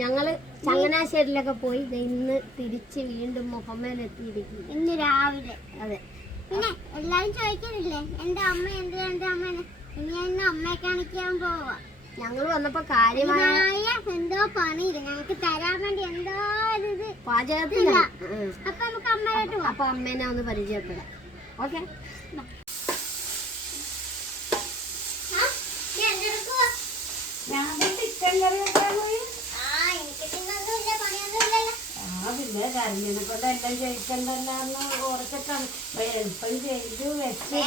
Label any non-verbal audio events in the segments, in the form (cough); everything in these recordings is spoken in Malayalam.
ഞങ്ങൾ ചങ്ങനാശ്ശേരിയിലൊക്കെ പോയി ഇന്ന് തിരിച്ച് വീണ്ടും മുഹമ്മയിലെത്തിയിരിക്കുന്നു ഇന്ന് രാവിലെ. അതെ. പിന്നെ എല്ലാരും ചോദിക്കുന്നില്ലേ? എന്റെ അമ്മ എന്ത് എന്റെ അമ്മ? ഇനി ഞാൻ ഇന്ന് അമ്മയെ കാണിക്കാൻ പോവാ. ഞങ്ങൾ വന്നപ്പോ കാര്യമായ എന്തോ പണിയില്ല ഞങ്ങൾക്ക് തരാൻ വേണ്ടി എന്തോ ഇത് പാചകത്തില്ല അപ്പൊ നമുക്ക് അമ്മയായിട്ട് അപ്പൊ അമ്മേനെ ഒന്ന് പരിചയപ്പെടാം. ഓക്കെ ആ, നീ എന്തെടുക്കുവാ? ഞാൻ ചിക്കൻ കറി വെക്കാൻ പോയി ആ എനിക്ക് തിന്നൊന്നുമില്ല പണിയൊന്നുമില്ലല്ലോ ആ കരഞ്ഞിനെ കൊണ്ട് എല്ലാം ചെയ്യിക്കണ്ടല്ലാന്ന് ഓർത്തിട്ടാണ്. എളുപ്പം ചെയ്തു വെച്ച്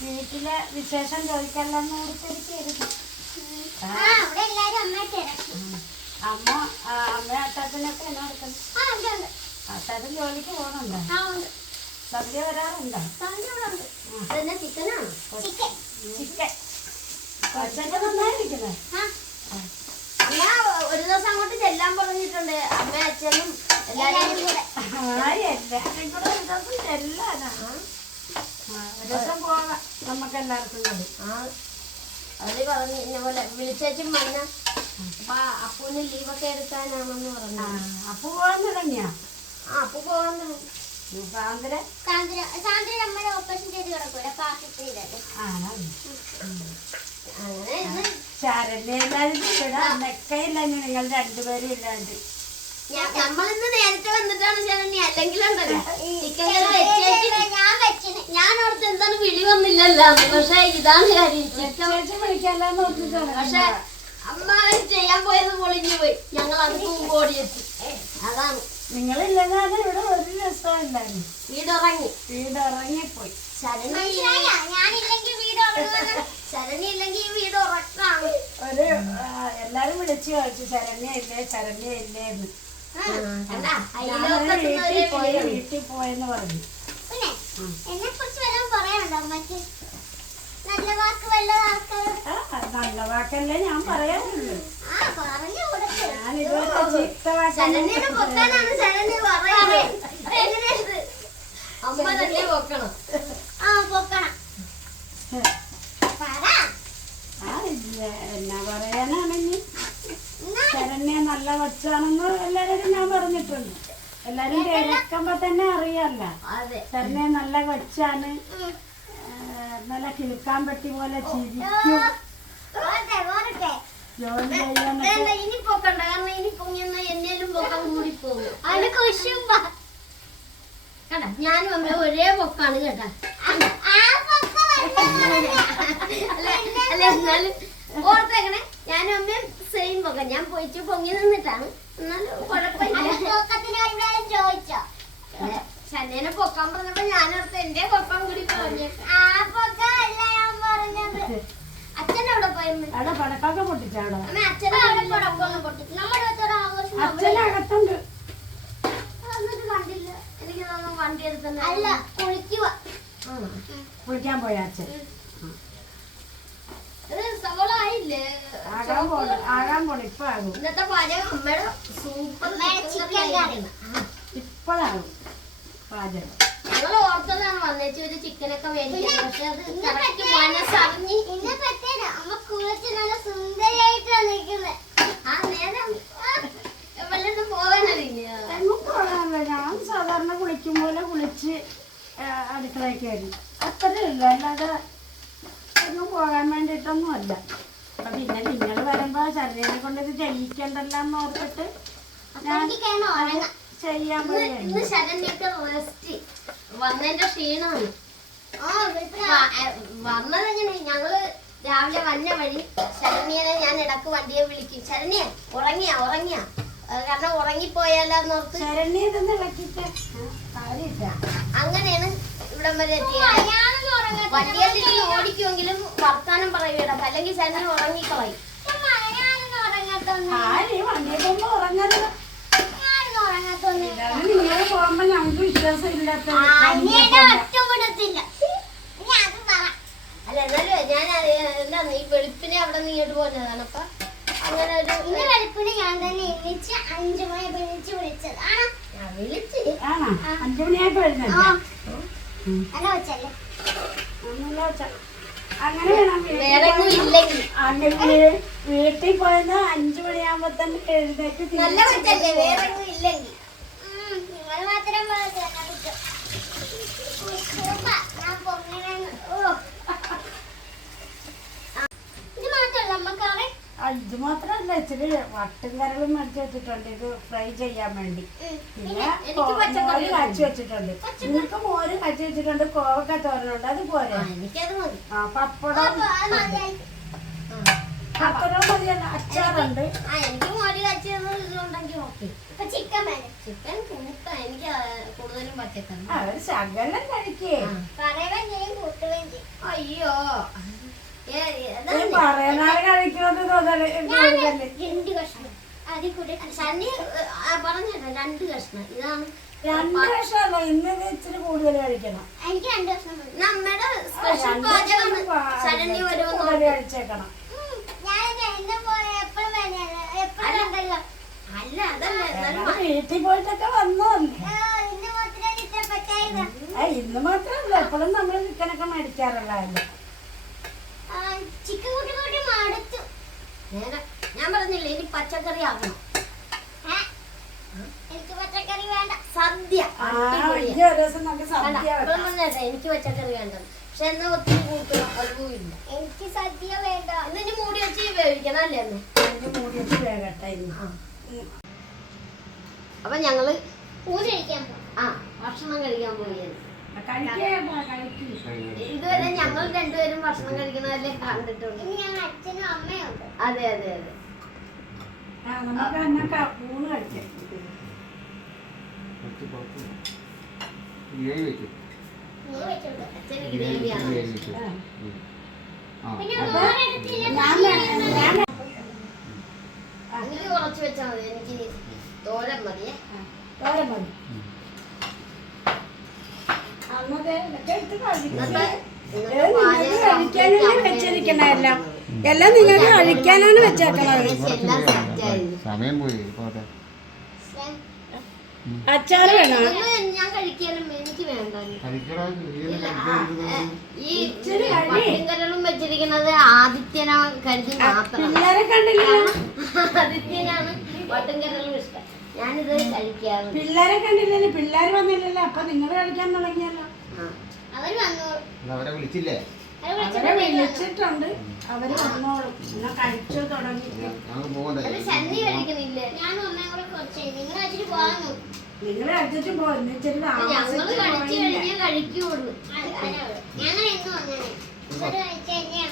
വീട്ടിലെ വിശേഷം ചോദിക്കല്ലെന്ന് തിരക്കും അമ്മ അമ്മ അത്താത്തിനൊക്കെ എന്നാ എടുക്കുന്നു അത്താത്തൻ ജോലിക്ക് പോകണുണ്ടോ സദ്യ വരാറുണ്ടോ? ചിക്കനാണ്? ചിക്കൻ. കൊച്ചൊക്കെ നന്നായിരിക്കുന്നത് ഒരു ദിവസം അങ്ങോട്ട് ചെല്ലാൻ പറഞ്ഞിട്ടുണ്ട്. അമ്മ അച്ഛനും എല്ലാവരും ഒരു പോകാം നമുക്ക് എല്ലാവർക്കും കൂടി പറഞ്ഞു പോലെ പറഞ്ഞു അങ്ങനെ ഇന്ന് ശരണ്യല്ലാണ്ട് നിങ്ങളുടെ രണ്ടുപേരും ഇല്ലാണ്ട് നമ്മളിന്ന് നേരത്തെ വന്നിട്ടാണ് ശരണ്യ അല്ലെങ്കിലുണ്ടല്ലോ ചിക്കൻ കറി ഞാൻ വെച്ചിന്. ഞാൻ ഓർത്ത് എന്താണ് വിളി വന്നില്ലല്ലോ. പക്ഷെ ഇതാണ് കാര്യം. പക്ഷെ അമ്മ ചെയ്യാൻ പോയത് പൊളിഞ്ഞു പോയി. ഞങ്ങൾ അതിന് മുമ്പ് ഓടിയെത്തി അതാണ്. നിങ്ങളില്ലെന്നാണ് ഇവിടെ ഒരു രസമില്ലായിരുന്നു വീടിറങ്ങി. വീട് ശരണി. ഞാനില്ലെങ്കിൽ വീട് (laughs) ശരണ്യ ഇല്ലെങ്കിൽ ഈ വീട് ഉറക്കാണ്. ഒരു എല്ലാരും വിളിച്ചു ചോദിച്ചു ശരണ്യ ഇല്ലേ ശരണ്യ ഇല്ലേ എന്ന്. വീട്ടിൽ പോയെന്ന് പറഞ്ഞു എന്നെ കുറിച്ച് വല്ലതും പറയാനുണ്ടോ അമ്മയ്ക്ക് നല്ല വാക്ക് നല്ല വാക്കല്ലേ ഞാൻ പറയാറുള്ളൂ എന്നാ പറയാനാണെങ്കിൽ നല്ല കൊച്ചാണെന്ന് എല്ലാരോടും ഞാൻ പറഞ്ഞിട്ടുണ്ട്. എല്ലാരും കേൾക്കുമ്പോ തന്നെ അറിയാല്ല. തന്നെ നല്ല കൊച്ചാണ്. നല്ല കിഴക്കാൻ പറ്റി പോലെ ഓ, ചിരിക്കും. പോരട്ടെ, പോരട്ടെ. ജോലി ചെയ്യാനൊക്കെ വേണ്ട, ഇനി പൊക്കണ്ട. കാരണം ഇനി പൊങ്ങിയെന്ന എന്നേലും പൊക്കം കൂടി പോകും. അവന് കുശുമ്പാ. കേട്ടാ ഞാനും അമ്മ ഒരേ പൊക്കാണ് കേട്ടാ. അല്ല എന്നാലും ഓർത്തേക്കണേ. ഞാനും അമ്മയും സെയിം പൊക്കം ഞാൻ പോയിച്ചു പൊങ്ങി നിന്നിട്ടാണ് എന്നാലും കുഴപ്പമില്ല ശല്യനെ പൊക്കാൻ പറഞ്ഞപ്പോ ഞാനോർത്ത് എന്റെ പൊക്കം കൂടി പറഞ്ഞു ആ ഞാൻ പറഞ്ഞത് അച്ഛൻ അവിടെ അവിടെ പടക്കൊക്കെ പൊട്ടിച്ചാടോ അച്ഛൻ അവിടെ? പടക്കൊന്നും പൊട്ടിച്ചു നമ്മുടെ ആഘോഷം കണ്ടില്ല എനിക്ക് തോന്നുന്നു വണ്ടി എടുത്തന്നെ അല്ല കുളിക്കുക കുളിക്കാൻ പോയ അച്ഛൻ. സവള ആയില്ലേ? ആകാൻ പോണു ആകാൻ പോണു ഇപ്പൊ ആകും ഇന്നത്തെ പാചകം അമ്മയുടെ സൂപ്പർ ചിക്കൻ കറി. ഇപ്പോഴാകും പാചകം. ഞങ്ങൾ ഓർത്തതാണ് വന്നേച്ച് ഒരു ചിക്കനൊക്കെ മേടിക്കാൻ. പക്ഷെ അത് മനസ്സറിഞ്ഞ് ഇന്ന് അമ്മ കുളിച്ച് നല്ല സുന്ദരിയായിട്ടാണ് നിൽക്കുന്നത് ആ നേരം വല്ലതും പോകാനറിയില്ല എങ്ങും പോകാനല്ല ഞാൻ സാധാരണ കുളിക്കും പോലെ കുളിച്ച് ആ, അടുക്കളയ്ക്ക് വരും അത്രേ ഉള്ളൂ അല്ലാതെ എങ്ങും പോകാൻ വേണ്ടിയിട്ടൊന്നും അല്ല അപ്പൊ പിന്നെ നിങ്ങൾ വരുമ്പോ ശരീരം കൊണ്ട് ഇത് ചെയ്യിക്കണ്ടല്ലോ എന്ന് ഓർത്തിട്ട് ഞാൻ എനിക്ക് ചെയ്യാൻ ഇന്ന് ശരണ്യൊക്കെ റെസ്റ്റ് വന്നതിന്റെ ക്ഷീണമാണ് ആ വീട്ടിൽ വ- വന്നതെങ്ങനെ ഞങ്ങൾ രാവിലെ വന്ന വഴി ശരണ്യനെ ഞാൻ ഇടയ്ക്ക് വണ്ടിയെ വിളിക്കും. ശരണ്യ ഉറങ്ങിയ ഉറങ്ങിയ. കാരണം ശരണ്യ ഇതൊന്ന് ഇളക്കിട്ട് കാര്യമില്ല അങ്ങനെയാണ് ഇവിടം വരെ എത്തിയത്. വണ്ടിയിൽ ഓടിക്കുമെങ്കിലും വർത്താനം പറയുകയാണ് അല്ലെങ്കിൽ ശരണ്യ ഉറങ്ങിക്കളയും. വണ്ടിയിൽ പോകുമ്പോ ഉറങ്ങരുത്? ഇതാണ് നിങ്ങൾ പോകുമ്പോ ഞങ്ങൾക്ക് വിശ്വാസം ഇല്ലാത്ത അനിയനെ ഒറ്റപ്പെടുത്തില്ല ഇനി അത് പറ. അല്ല എന്നാലും ഞാൻ എന്താണ് ഈ വെളുപ്പിനെ അവിടെ നിന്ന് ഇങ്ങോട്ട് പോകുന്നതാണ് അപ്പൊ അങ്ങനെ ഒരു ഇന്ന് വെളുപ്പിന് ഞാൻ തന്നെ എണ്ണിച്ച് അഞ്ചു മണി എണ്ണിച്ച് വിളിച്ചത്. ആണോ? ഞാൻ വിളിച്ച്. ആണോ? അഞ്ചു മണിയായപ്പോ അല്ല വെച്ചല്ലേ? അങ്ങനെ വീട്ടിൽ പോയത് അഞ്ചു മണിയാകുമ്പോ തന്നെ എഴുന്നേറ്റ് നല്ല വെച്ചല്ലേ? വേറെ ഇല്ലെങ്കിൽ ഉം, നിങ്ങൾ മാത്രം പോയത് എന്നെ കുറ്റം. ഉപ്പ, ഞാൻ പൊങ്ങനെന്ന്. ഓ. ഇത് മാത്രല്ല ഇച്ചിരി വട്ടും കരളും മടിച്ചു വെച്ചിട്ടുണ്ട്. ഇത് ഫ്രൈ ചെയ്യാൻ വേണ്ടി. പിന്നെ മോര് കാച്ചി വെച്ചിട്ടുണ്ട്. നിങ്ങൾക്ക് മോര് കച്ചു വെച്ചിട്ടുണ്ട് കോവക്ക തോരനുണ്ട് അത് പോരെ? ആ, പപ്പടം പപ്പടം മതിയല്ല അച്ചാറുണ്ട്. ചിക്കൻ ചിക്കൻ കൂടുതലും ആ ഒരു ശകലം കഴിക്കേ. അയ്യോ. കഴിക്കുമെന്ന് തോന്നൽ രണ്ട് കഷ്ണം. അതിൽ കൂടെ സണ്ണി പറഞ്ഞേട്ടാ രണ്ട് കഷ്ണം. ഇതാണ് രണ്ട് വർഷമല്ല ഇന്ന് ഇച്ചിരി കൂടുതൽ കഴിക്കണം. എനിക്ക് രണ്ട് കഷ്ണം നമ്മുടെ സ്പെഷ്യൽ പാചകം ശരണ്യ വരുമെന്ന് കഴിച്ചേക്കണം ഉം, ഞാൻ എന്റെ പോലെ എപ്പോഴും വേണമല്ലോ എപ്പോഴും ഉണ്ടല്ലോ അല്ല അതല്ല എന്നാലും ഞങ്ങൾ വീട്ടിൽ പോയിട്ടൊക്കെ വന്നതല്ലേ ആ, ഇന്ന് മാത്രമല്ല എപ്പോഴും നമ്മൾ ചിക്കനൊക്കെ മേടിക്കാറുള്ളതല്ലേ. ചിക്കൻ കൂട്ടി കൂട്ടി മടുത്തു. നേരെ ഞാൻ പറഞ്ഞില്ലേ ഇനി പച്ചക്കറി ആക്കണം? എനിക്ക് പച്ചക്കറി വേണ്ട. സദ്യ. ആ അടിപൊളിയാ. ദിവസം നമുക്ക് സദ്യ വെക്കാം. പറഞ്ഞേട്ടാ എനിക്ക് പച്ചക്കറി വേണ്ടത് പക്ഷെ എന്നാ ഒത്തിരി കൂട്ടുക ഒഴിവില്ല എനിക്ക് സദ്യ വേണ്ട. എന്നിട്ട് മൂടി വെച്ച് വേവിക്കണം അല്ലേ അന്ന് മൂടി വെച്ച് വേകട്ടെ. അപ്പൊ ഞങ്ങൾ ആ ഭക്ഷണം കഴിക്കാൻ പോയത് ഇതുവരെ ഞങ്ങൾ രണ്ടുപേരും ഭക്ഷണം കഴിക്കുന്നതല്ലേ കണ്ടിട്ടുണ്ട് അതെ അതെ അതെ അങ്ങനെ കുറച്ച് വെച്ചാൽ മതി എനിക്ക് തോരൻ മതിയേ തോരൻ മതി. ഇതൊക്കെ എടുത്ത് കഴിക്കാനല്ലേ വെച്ചിരിക്കണ എല്ലാം എല്ലാം നിങ്ങൾക്ക് കഴിക്കാനാണ് വെച്ചേക്കണത്. സമയം പോയി അച്ചാറ് വേണോ? ഞാൻ കഴിക്കാനും എനിക്ക് വേണ്ട. പട്ടിങ്കരളും വെച്ചിരിക്കുന്നത് ആദിത്യനെ കരുതി കണ്ടില്ലല്ലോ. ആദിത്യനാണ്. ഞാനിത് പിള്ളേരെ കണ്ടില്ലല്ലോ പിള്ളേര് വന്നില്ലല്ലോ അപ്പൊ നിങ്ങൾ കളിക്കാൻ തുടങ്ങിയല്ലോ. അവർ വന്നു അവരെ വിളിച്ചില്ലേ? അവരെ വിളിച്ചിട്ടുണ്ട്. അവർ വന്നോളും. എന്നാ കഴിച്ചു തുടങ്ങി. കഴിക്കണില്ലേ കൂടെ കുറച്ച് നിങ്ങൾ പോകാൻ നോക്കും. കഴിഞ്ഞാൽ കഴിക്കുള്ളൂ. ഞങ്ങൾ കഴിച്ച് കഴിഞ്ഞാൽ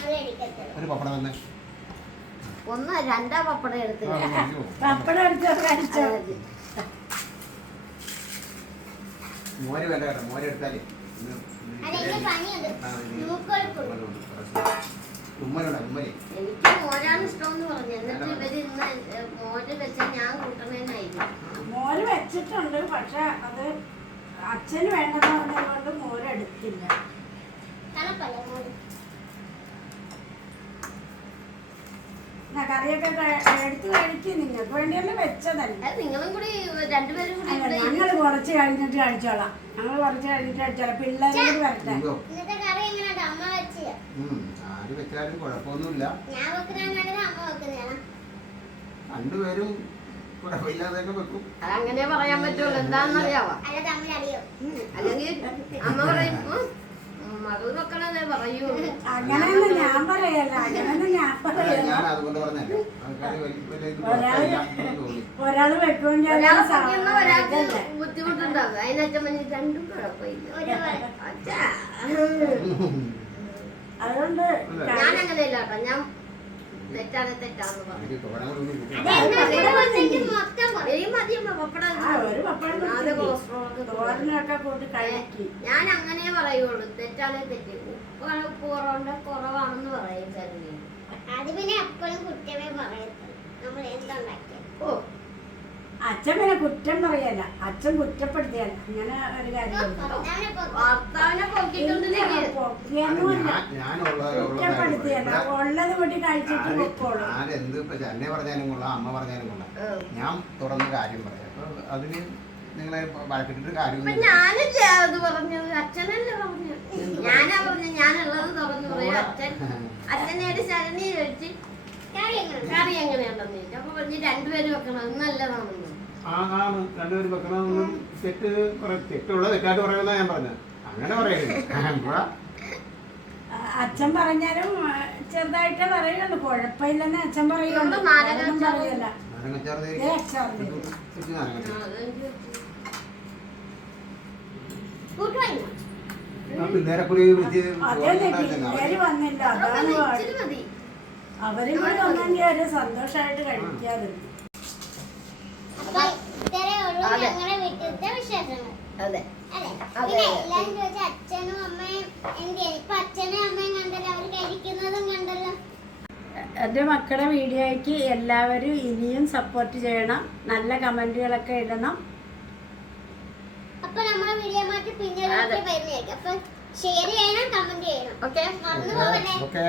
ഒരു പപ്പടം വന്നേ. ഒന്ന് രണ്ടാ പപ്പടം. പപ്പടം എടുത്ത് കഴിച്ചോ മോര് വേണ്ട കേട്ടോ മോര് എടുത്താലേ. എനിക്ക് മോരാണ് ഇഷ്ടമെന്ന് പറഞ്ഞു. എന്നിട്ട് ഇവർ ഇന്ന് മോര് വെച്ചാൽ ഞാൻ മോര് വെച്ചിട്ടുണ്ട് പക്ഷെ അത് അച്ഛന് വേണ്ടെന്ന് പറഞ്ഞതുകൊണ്ട് മോര് എടുത്തില്ല. തണുപ്പല്ല മോര് കറിയൊക്കെ എടുത്തു കഴിക്കും നിങ്ങൾക്ക് വേണ്ടിയല്ലേ വെച്ചതല്ലേ. അത് നിങ്ങളും കൂടി രണ്ടുപേരും കൂടി ഞങ്ങൾ കുറച്ച് കഴിഞ്ഞിട്ട് കഴിച്ചോളാം. ഞങ്ങൾ കുറച്ച് കഴിഞ്ഞിട്ട് കഴിച്ചോളാം. പിള്ളേരോട് വരട്ടെ. ഇന്നത്തെ കറി എങ്ങനെയുണ്ട് അമ്മ വെച്ച്. ഉം, ആര് വെച്ചാലും കുഴപ്പമൊന്നുമില്ല. രണ്ടുപേരും കുഴപ്പമില്ലാതെയൊക്കെ വെക്കും. അതങ്ങനെ പറയാൻ പറ്റുള്ളൂ. എന്താണെന്നറിയാവോ? അല്ലെങ്കിൽ അമ്മ പറയും "ഉം, മകൾ വെക്കണതേ പറയൂ അങ്ങനെയൊന്നും ഞാൻ പറയല്ല. അങ്ങനെയൊന്നും ഞാൻ ഒരാൾ ഒരാൾക്ക്. ബുദ്ധിമുട്ടുണ്ടാവും രണ്ടും കുഴപ്പമില്ല. അതുകൊണ്ട് ഞാൻ അങ്ങനെയല്ല കേട്ടോ. ഞാൻ തെറ്റാണ് തെറ്റാന്ന് പറഞ്ഞു. ഞാൻ അങ്ങനെ പറയുള്ളൂ. തെറ്റാണ് തെറ്റ്. ഉപ്പാണ് ഉപ്പ് കുറവുണ്ട് കുറവാണെന്ന് പറയും ചെറിയ അത് പിന്നെ എപ്പോഴും കുറ്റമേ പറയുന്നത് നമ്മൾ എന്താ ഓ അച്ഛൻ പിന്നെ കുറ്റം പറയല്ല. അച്ഛൻ കുറ്റപ്പെടുത്തിയല്ല അങ്ങനെ ഒരു പൊക്കിട്ടുണ്ടെങ്കിൽ ഞാൻ- ഉള്ളത് കൂട്ടി കഴിച്ചിട്ട് പൊക്കോളൂ. എന്നെ പറഞ്ഞാലും കൊള്ളാം അമ്മ പറഞ്ഞാലും കൊള്ളാം. ഞാൻ തുറന്ന കാര്യം പറയാം. അപ്പൊ അതിന് നിങ്ങളെ വഴക്കിട്ടിട്ട് കാര്യം ഞാനും അത് പറഞ്ഞത്. അച്ഛനല്ലേ പറഞ്ഞു ഞാനാ പറഞ്ഞു ഞാനുള്ളത് തുറന്നു പറയും. അച്ഛൻ അച്ഛനോട് ശരണി ചോദിച്ച് കറി എങ്ങനെയാണെന്ന് ചോദിച്ചു അപ്പൊ പറഞ്ഞു രണ്ടുപേരും വെക്കണം. അത് നല്ലതാണെന്ന്. ആ ആണ് രണ്ടുപേരും വെക്കണമെന്നും തെറ്റ് കുറെ തെറ്റുള്ള തെറ്റായിട്ട് പറയുമെന്നാ ഞാൻ പറഞ്ഞത്. അങ്ങനെ പറയരുത്. അച്ഛൻ പറഞ്ഞാലും ചെറുതായിട്ടേ പറയുള്ളൂ കുഴപ്പമില്ലെന്ന് അച്ഛൻ പറയുള്ളൂ പറയില്ല. പിള്ളേരെ കൂടി വിളിച്ച് വന്നില്ല. അതാണ് അവരും കൂടി വന്നെങ്കിൽ ഒരു സന്തോഷമായിട്ട് കഴിക്കാറുണ്ട് അപ്പൊ ഇത്രേ ഉള്ളൂ. അതെ. ഞങ്ങളുടെ വീട്ടിലത്തെ വിശേഷങ്ങൾ. അതെ. പിന്നെ. എല്ലാരും അച്ഛനും അമ്മയും എന്ത് ഇപ്പൊ അച്ഛനും അമ്മയും കണ്ടല്ലോ. അവർ കഴിക്കുന്നതും കണ്ടല്ലോ. എന്റെ മക്കളുടെ വീഡിയോയ്ക്ക് എല്ലാവരും ഇനിയും സപ്പോർട്ട് ചെയ്യണം. നല്ല കമന്റുകളൊക്കെ ഇടണം. അപ്പൊ നമ്മുടെ വീഡിയോ മാറ്റി പിന്നെ അതെ. വരുന്നതായിരിക്കും. അപ്പൊ ഷെയർ ചെയ്യണം കമന്റ് ചെയ്യണം. ഓക്കെ മറന്നു പോവല്ലേ? ഓക്കെ